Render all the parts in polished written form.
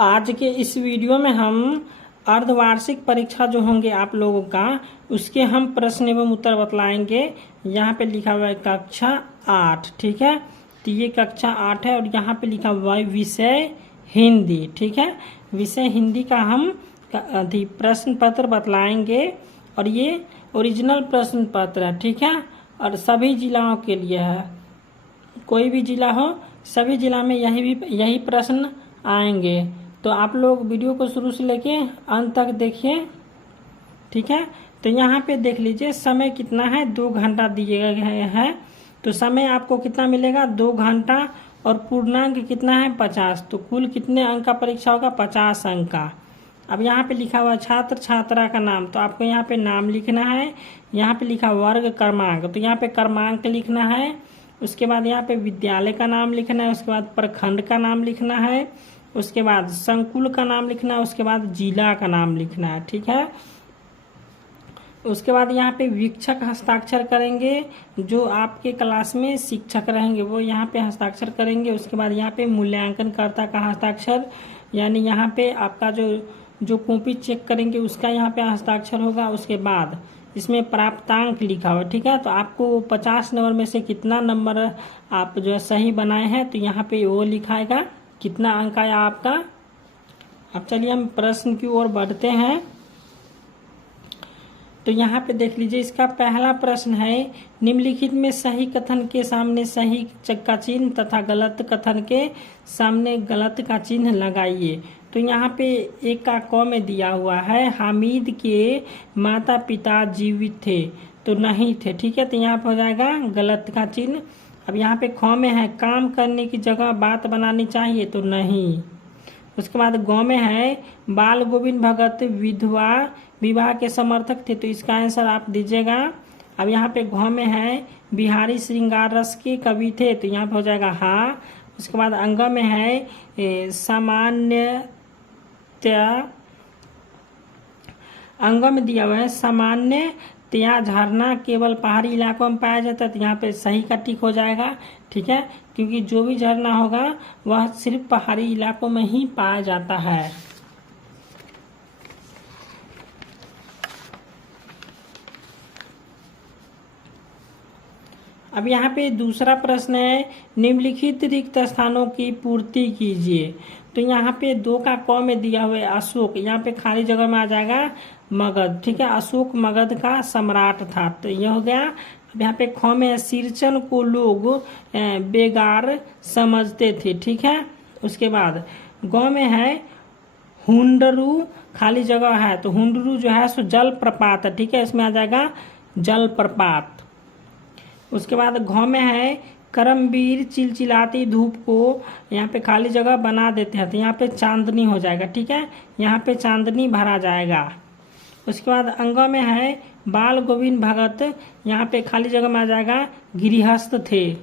आज के इस वीडियो में हम अर्धवार्षिक परीक्षा जो होंगे आप लोगों का उसके हम प्रश्न एवं उत्तर बतलाएंगे। यहाँ पे लिखा हुआ है कक्षा 8, ठीक है। तो ये कक्षा 8 है और यहाँ पे लिखा हुआ है विषय हिंदी, ठीक है। विषय हिंदी का हम प्रश्न पत्र बतलाएंगे और ये ओरिजिनल प्रश्न पत्र है, ठीक है। और सभी जिलाओं के लिए है, कोई भी जिला हो सभी जिला में यही प्रश्न आएंगे। तो आप लोग वीडियो को शुरू से लेके अंत तक देखिए, ठीक है। तो यहाँ पे देख लीजिए समय कितना है, 2 घंटा दिए गए हैं। तो समय आपको कितना मिलेगा, 2 घंटा, और पूर्णांक कितना है 50। तो कुल कितने अंक का परीक्षा होगा, 50 अंक का। अब यहाँ पे लिखा हुआ छात्र छात्रा का नाम, तो आपको यहाँ पे नाम लिखना है। यहाँ पे लिखा वर्ग क्रमांक, तो यहाँ पे क्रमांक लिखना है। उसके बाद यहाँ पे विद्यालय का नाम लिखना है। उसके बाद प्रखंड का नाम लिखना है। उसके बाद संकुल का नाम लिखना है। उसके बाद जिला का नाम लिखना है, ठीक है। उसके बाद यहाँ पे वीक्षक हस्ताक्षर करेंगे, जो आपके क्लास में शिक्षक रहेंगे वो यहाँ पे हस्ताक्षर करेंगे। उसके बाद यहाँ पे मूल्यांकनकर्ता का हस्ताक्षर, यानी यहाँ पे आपका जो कॉपी चेक करेंगे उसका यहाँ पे हस्ताक्षर होगा। उसके बाद इसमें प्राप्तांक लिखा हुआ, ठीक है। तो आपको 50 नंबर में से कितना नंबर आप जो है सही बनाए हैं, तो यहाँ पे वो लिखाएगा कितना अंक आया आपका। अब चलिए हम प्रश्न की ओर बढ़ते हैं। तो यहाँ पे देख लीजिए, इसका पहला प्रश्न है, निम्नलिखित में सही कथन के सामने सही का चिन्ह तथा गलत कथन के सामने गलत का चिन्ह लगाइए। तो यहाँ पे एक का क में दिया हुआ है, हामिद के माता पिता जीवित थे, तो नहीं थे, ठीक है। तो यहाँ पे हो जाएगा गलत का चिन्ह। अब यहाँ पे ख में है, काम करने की जगह बात बनानी चाहिए, तो नहीं। उसके बाद ग में है, बाल गोविंद भगत विधवा विवाह के समर्थक थे, तो इसका आंसर आप दीजिएगा। अब यहाँ पे घ में है, बिहारी श्रृंगार रस के कवि थे, तो यहाँ पे हो जाएगा हाँ। उसके बाद अंग में है, सामान्यतया, अंग में दिया हुआ है सामान्यतया झरना केवल पहाड़ी इलाकों में पाया जाता है, तो यहाँ पे सही का टिक हो जाएगा, ठीक है। क्योंकि जो भी झरना होगा वह सिर्फ पहाड़ी इलाकों में ही पाया जाता है। अब यहाँ पे दूसरा प्रश्न है, निम्नलिखित रिक्त स्थानों की पूर्ति कीजिए। तो यहाँ पे 2 का क में दिया हुआ है अशोक, यहाँ पे खाली जगह में आ जाएगा मगध, ठीक है। अशोक मगध का सम्राट था, तो यह हो गया। अब यहाँ पे ख में है, सिरचन को लोग बेगार समझते थे, ठीक है। उसके बाद ग में है, हुंडरू खाली जगह है, तो हुंडरू जो है सो जल प्रपात है, ठीक है। इसमें आ जाएगा जल प्रपात। उसके बाद घ में है, करमवीर चिलचिलाती धूप को यहाँ पे खाली जगह बना देते हैं, तो यहाँ पे चांदनी हो जाएगा, ठीक है। यहाँ पे चांदनी भरा जाएगा। उसके बाद अंग में है, बाल गोविंद भगत, यहाँ पे खाली जगह में आ जाएगा गृहस्थ थे,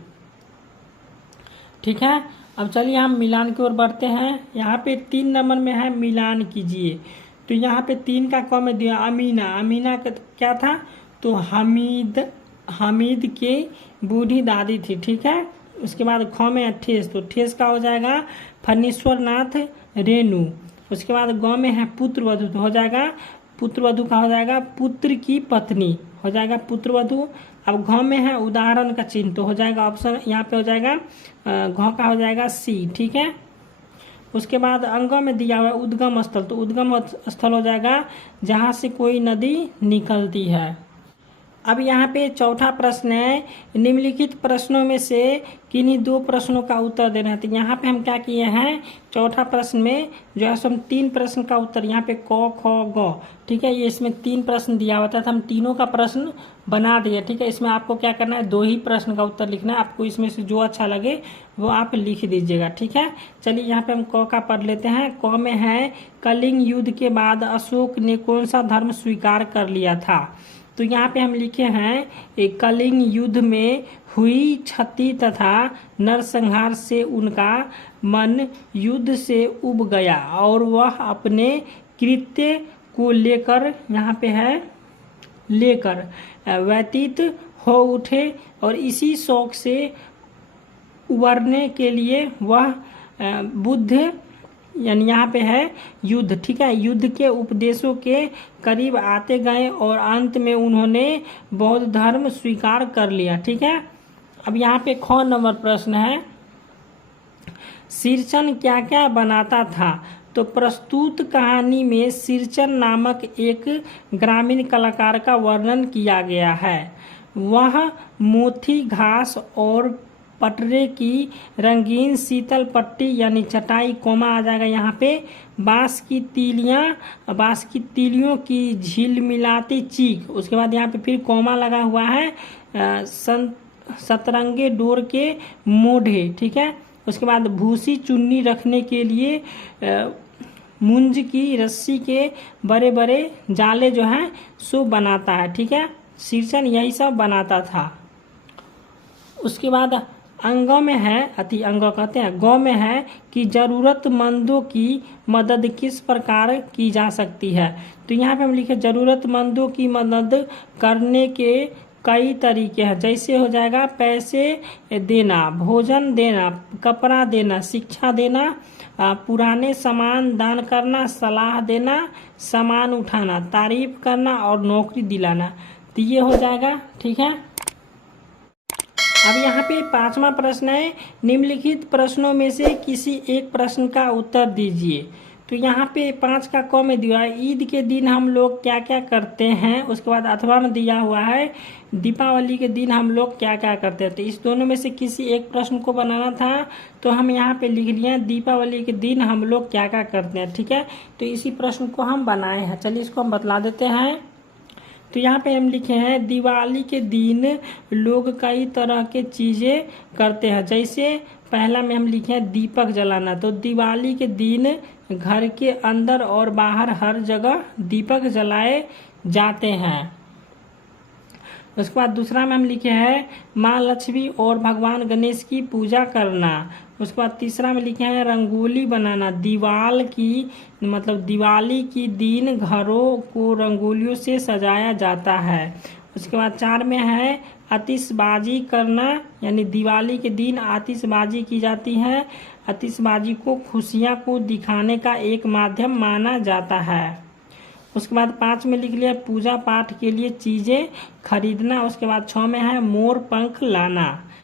ठीक है। अब चलिए हम मिलान की ओर बढ़ते हैं। यहाँ पे 3 नंबर में है, मिलान कीजिए। तो यहाँ पे 3 का क में दिया अमीना, अमीना का क्या था, तो हामिद के बूढ़ी दादी थी, ठीक है। उसके बाद ख में है ठेस, तो ठेस का हो जाएगा फणीश्वर नाथ रेणु। उसके बाद ग में है पुत्र वधु, तो हो जाएगा पुत्र वधु का हो जाएगा पुत्र की पत्नी, हो जाएगा पुत्र वधु। अब घ में है उदाहरण का चिन्ह, तो हो जाएगा ऑप्शन यहाँ पे हो जाएगा घ का हो जाएगा सी, ठीक है। उसके बाद अंग में दिया हुआ उद्गम स्थल, तो उद्गम स्थल हो जाएगा जहाँ से कोई नदी निकलती है। अब यहाँ पे चौथा प्रश्न है, निम्नलिखित प्रश्नों में से किन्हीं 2 प्रश्नों का उत्तर देना है। तो यहाँ पे हम क्या किए हैं, चौथा प्रश्न में जो है हम 3 प्रश्न का उत्तर, यहाँ पे क ख ग, ठीक है। ये इसमें 3 प्रश्न दिया हुआ था, तो हम तीनों का प्रश्न बना दिए, ठीक है। इसमें आपको क्या करना है, 2 ही प्रश्न का उत्तर लिखना है। आपको इसमें से जो अच्छा लगे वो आप लिख दीजिएगा, ठीक है। चलिए यहाँ पे हम क का पढ़ लेते हैं। क में है, कलिंग युद्ध के बाद अशोक ने कौन सा धर्म स्वीकार कर लिया था। तो यहाँ पे हम लिखे हैं, कलिंग युद्ध में हुई क्षति तथा नरसंहार से उनका मन युद्ध से उब गया और वह अपने कृत्य को लेकर, यहाँ पे है लेकर, व्यतीत हो उठे और इसी शौक से उबरने के लिए वह बुद्ध यानी यहाँ पे है युद्ध, ठीक है। युद्ध के उपदेशों के करीब आते गए और अंत में उन्होंने बौद्ध धर्म स्वीकार कर लिया, ठीक है। अब यहाँ पे ख नंबर प्रश्न है, सिरचन क्या क्या बनाता था? तो प्रस्तुत कहानी में सिरचन नामक एक ग्रामीण कलाकार का वर्णन किया गया है। वह मोथी घास और पटरे की रंगीन शीतल पट्टी यानी चटाई, कोमा आ जाएगा यहाँ पे, बांस की तीलियों की झिलमिलाती चीख, उसके बाद यहाँ पे फिर कोमा लगा हुआ है, सतरंगे डोर के मोढ़े, ठीक है। उसके बाद भूसी चुन्नी रखने के लिए मुंज की रस्सी के बड़े बड़े जाले जो हैं सो बनाता है, ठीक है। सिरचन यही सब बनाता था। उसके बाद अंगों में है, अति अंगों कहते हैं, गौ में है कि जरूरतमंदों की मदद किस प्रकार की जा सकती है। तो यहाँ पे हम लिखे जरूरतमंदों की मदद करने के कई तरीके हैं, जैसे हो जाएगा पैसे देना, भोजन देना, कपड़ा देना, शिक्षा देना, पुराने सामान दान करना, सलाह देना, सामान उठाना, तारीफ करना और नौकरी दिलाना। तो ये हो जाएगा, ठीक है। अब यहाँ पे 5वां प्रश्न है, निम्नलिखित प्रश्नों में से किसी एक प्रश्न का उत्तर दीजिए। तो यहाँ पे 5 का क में दिया है, ईद के दिन हम लोग क्या क्या करते हैं। उसके बाद अथवा में दिया हुआ है, दीपावली के दिन हम लोग क्या क्या करते हैं। तो इस दोनों में से किसी एक प्रश्न को बनाना था, तो हम यहाँ पे लिख लिए दीपावली के दिन हम लोग क्या क्या करते हैं, ठीक है। तो इसी प्रश्न को हम बनाए हैं, चलिए इसको हम बतला देते हैं। तो यहाँ पे हम लिखे हैं, दिवाली के दिन लोग कई तरह के चीज़ें करते हैं, जैसे पहला में हम लिखे हैं दीपक जलाना। तो दिवाली के दिन घर के अंदर और बाहर हर जगह दीपक जलाए जाते हैं। उसके बाद दूसरा में हम लिखे हैं माँ लक्ष्मी और भगवान गणेश की पूजा करना। उसके बाद तीसरा में लिखे हैं रंगोली बनाना, दिवाली की दिन घरों को रंगोलियों से सजाया जाता है। उसके बाद 4 में है आतिशबाजी करना, यानी दिवाली के दिन आतिशबाजी की जाती है। आतिशबाजी को खुशियाँ को दिखाने का एक माध्यम माना जाता है। उसके बाद 5 में लिख लिया पूजा पाठ के लिए चीज़ें खरीदना। उसके बाद 6 में है मोर पंख लाना।